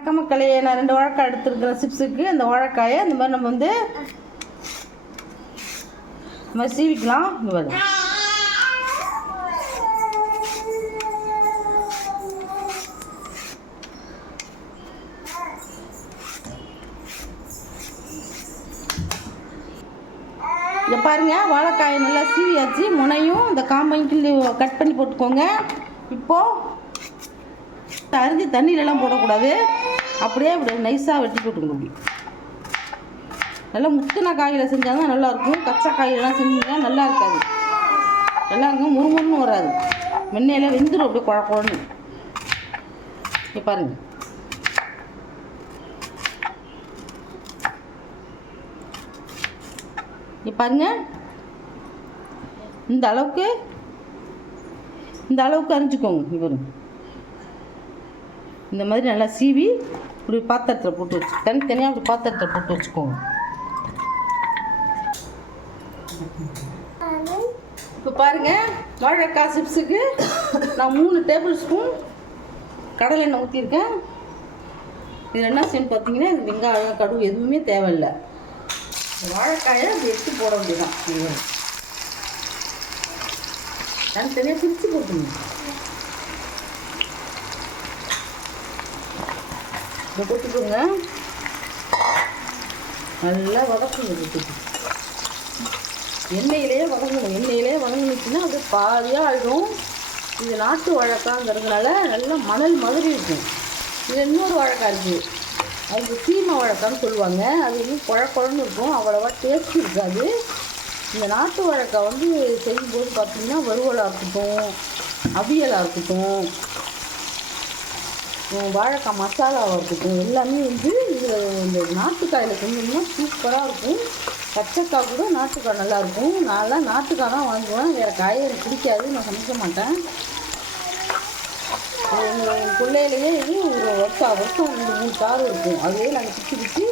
வணக்கம் மக்களே, நான் 2 வாழைக்காய் எடுத்துருக்கிறேன் சிப்ஸுக்கு. அந்த வாழைக்காயை இந்த மாதிரி நம்ம இந்த மாதிரி சீவிக்கலாம். இந்த மாதிரி இதை பாருங்கள், வாழைக்காயை நல்லா சீவியாச்சு. முனையும் இந்த காம்பையும் கிள்ளி கட் பண்ணி போட்டுக்கோங்க. இப்போது அரிஞ்சு தண்ணியிலலாம் போடக்கூடாது, அப்படியே இப்படி நைஸாக வெட்டி போட்டுக்கணும். நல்லா முத்தின காயில் செஞ்சால் தான் நல்லாயிருக்கும். கச்சா காயிலெலாம் செஞ்சால் நல்லா இருக்காது, நல்லா இருக்கும், முறுமுறுன்னு வராது. வெண்ணெயில் வெந்துடும் அப்படியே குழ குழன்னு. இப்போ பாருங்கள், இப்போ பாருங்கள், இந்த அளவுக்கு அரிஞ்சிக்கோங்க. இப்போ இந்த மாதிரி நல்லா சீவி இப்படி பாத்திரத்தில் போட்டு வச்சு தனித்தனியாக அப்படி பாத்திரத்தில் போட்டு வச்சுக்கோங்க. இப்போ பாருங்கள், வாழைக்காய் சிப்ஸுக்கு நான் 3 டேபிள் ஸ்பூன் கடலை எண்ணெய் ஊற்றிருக்கேன். இது என்ன செய்யணும் பார்த்தீங்கன்னா, இது வெங்காயம் கடுகு எதுவுமே தேவையில்லை. வாழைக்காயை அப்படி எடுத்து போட வேண்டியதான். தனித்தனியாக பிரித்து போட்டுங்க. இதை போட்டுக்கோங்க, நல்லா வதக்குங்க. போட்டு எண்ணெயிலே வதங்கணுச்சுன்னா அது பாதியாக ஆகிடும். இது நாட்டு வாழைக்காங்கிறதுனால நல்லா மணல் மாதிரி இருக்கும். இது இன்னொரு வாழைக்காய் இருக்குது, அதுக்கு சீமை வாழைக்கான்னு சொல்லுவாங்க. அது இன்னும் குழன்னு இருக்கும், அவ்வளோவா டேஸ்ட் இருக்காது. இந்த நாட்டு வாழைக்காய் வந்து செய்யும்போது பார்த்திங்கன்னா வறுவலாக இருக்கட்டும், அவியலாக இருக்கட்டும், வாழைக்காய் மசாலாவாக இருக்கட்டும், எல்லாமே வந்து இதில் இந்த நாட்டுக்காயில் செஞ்சோம்னா சூப்பராக இருக்கும். பச்சைக்காய் கூட நாட்டுக்காய் நல்லாயிருக்கும். நான்லாம் நாட்டுக்காய் தான் வாங்குவேன், வேறு காயை எனக்கு பிடிக்காது, நான் சமைக்க மாட்டேன். எங்கள் பிள்ளையிலேயே இது ஒரு வருஷம் 2-3 தார் இருக்கும். அதுவே நாங்கள் பிடிச்சி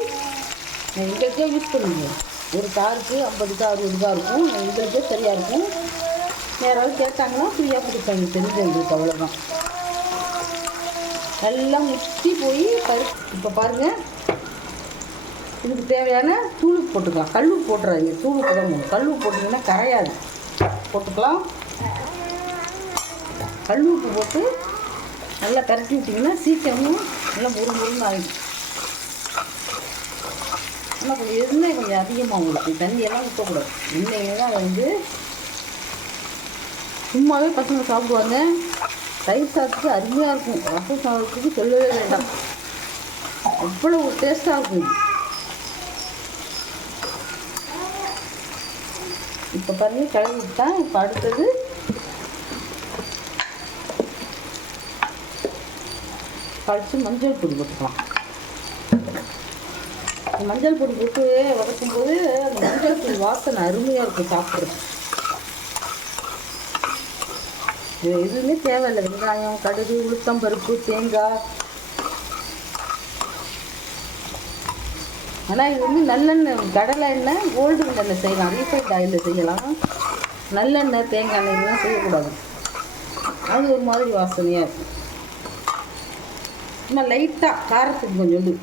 எங்களுக்கே யூஸ் பண்ணுவோம். ஒரு தாருக்கு 50 60 தான் இருக்கும். எங்களுக்கே சரியாக இருக்கும். யாராவது கேட்டாங்கன்னா ஃப்ரீயாக கொடுப்பாங்க, தெரிஞ்சவங்களுக்கு. அவ்வளோதான். நல்லா முத்தி போய் இப்போ பாருங்கள், இதுக்கு தேவையான தூள் போட்டுக்கலாம். கல் போட்டுறாங்க, தூள் போடணும். கல் போட்டிங்கன்னா கரையாது, போட்டுக்கலாம். கல் உப்பு போட்டு நல்லா கரைச்சி விட்டிங்கன்னா சீக்கிரமும் நல்லா முறுமுறுன்னு ஆகிடும். ஆனால் கொஞ்சம் எண்ணெய் கொஞ்சம் அதிகமாக உங்களுக்கு தண்ணியெல்லாம் ஊற்றக்கூடாது. எண்ணெயிலே தான் அதை வந்து சும்மாவே பசங்க சாப்பிடுவாங்க. தயிர் சாதத்துக்கு அருமையாக இருக்கும், ரசம் சாதத்துக்கு சொல்லவே வேண்டாம், அவ்வளோ ஒரு டேஸ்ட்டாக இருக்கும். இப்போ பாருங்க, கிளம்பி விட்டேன். இப்போ அடுத்தது கழிச்சு மஞ்சள் பொடி போட்டுக்கலாம். மஞ்சள் பொடி போட்டு வதக்கும்போது அந்த மஞ்சள் பொடி வாசனை அருமையாக இருக்கும் சாப்பிட்றது. எதுவுமே தேவையில்லை. வெங்காயம், கடுகு, உளுத்தம்பருப்பு, தேங்காய். ஆனால் இது வந்து நல்லெண்ணெய், கடலை எண்ணெய், கோல்டு விண்டரில் செய்யலாம், ரீஃபைண்ட் ஆயிலில் செய்யலாம். நல்லெண்ணெய், தேங்காய் எண்ணெய்லாம் செய்யக்கூடாது, அது ஒரு மாதிரி வாசனையாக இருக்கும். சும்மா லைட்டாக காரத்துக்கு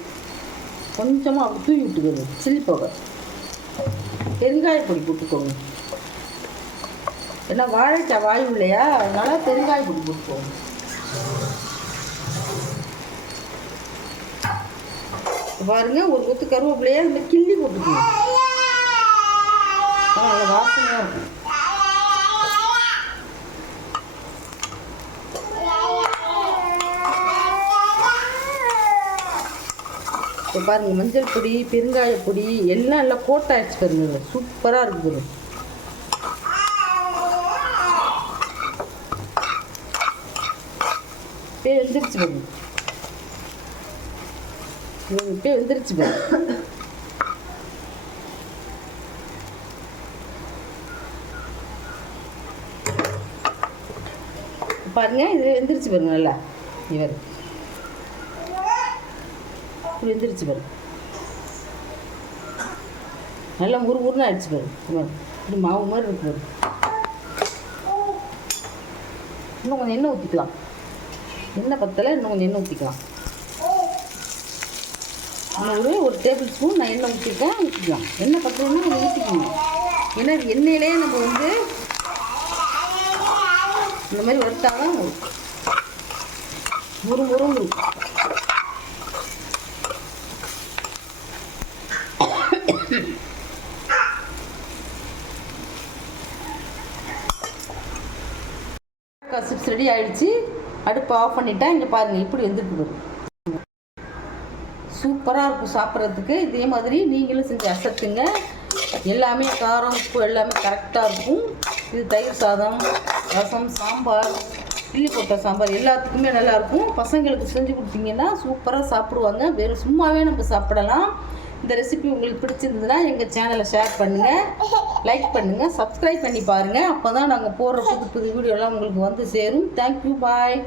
கொஞ்சமாக அப்படி தூவி விட்டுக்கணும். சில்லி பவுடர், பெருங்காயப்பொடி போட்டுக்கோங்க. ஏன்னா வாழைக்காய் வாயு இல்லையா, அதனால பெருங்காயப்பொடி போட்டுக்கோங்க. பாருங்க, ஒரு கொத்து கருவேப்பிலையே அந்த கிள்ளி போட்டுக்கணும். நல்லா வாசனையாக இருக்கும். இப்போ பாருங்கள், மஞ்சள் பொடி, பெருங்காயப்பொடி எல்லாம் எல்லாம் போட்டாச்சு பாருங்க, சூப்பராக இருக்குது. இப்போ வெந்துருச்சு பாருங்க, இப்போ வெந்துருச்சு பாருங்க. பாருங்க, இது வெந்துருச்சு பாருங்க, நல்லா இவர் வெந்துருச்சு பாருங்க, நல்லா முறுமுறுன்னு ஆயிடுச்சு பாருங்க. இப்படி மாவு மாதிரி இருக்கு பாருங்க. இன்னும் கொஞ்சம் எண்ணெய் ஊற்றிக்கலாம். எண்ணெய் பத்தலை, இன்னும் கொஞ்சம் எண்ணெய் ஊற்றிக்கலாம். ஒரு டேபிள் ஸ்பூன் நான் எண்ணெய் ஊற்றிருக்கேன். ஊற்றிக்கலாம். எண்ணெய் பத்தலைன்னா நம்ம ஊற்றிக்கணும். ஏன்னா எண்ணெயிலே நம்ம வந்து இந்த மாதிரி வறுத்தாதான் முறுமுறுன்னு சிப்ஸ் ரெடி ஆகிடுச்சு. அடுப்பு ஆஃப் பண்ணிட்டேன். இங்கே பாருங்கள் இப்படி வந்துருக்கு வரும். சூப்பராக இருக்கும் சாப்பிட்றதுக்கு. இதே மாதிரி நீங்களும் செஞ்சு அசத்துங்க. எல்லாமே காரம் உப்பு எல்லாமே கரெக்டாக இருக்கும். இது தயிர் சாதம், ரசம், சாம்பார், கிள்ளி போட்ட சாம்பார் எல்லாத்துக்குமே நல்லாயிருக்கும். பசங்களுக்கு செஞ்சு கொடுத்தீங்கன்னா சூப்பராக சாப்பிடுவாங்க. வெறும் சும்மாவே நம்ம சாப்பிடலாம். இந்த ரெசிபி உங்களுக்கு பிடிச்சிருந்ததுன்னா எங்கள் சேனலை ஷேர் பண்ணுங்கள், லைக் பண்ணுங்கள், சப்ஸ்கிரைப் பண்ணி பாருங்கள். அப்போ தான் நாங்கள் போடுற புது புது வீடியோலாம் உங்களுக்கு வந்து சேரும். தேங்க்யூ, பாய்.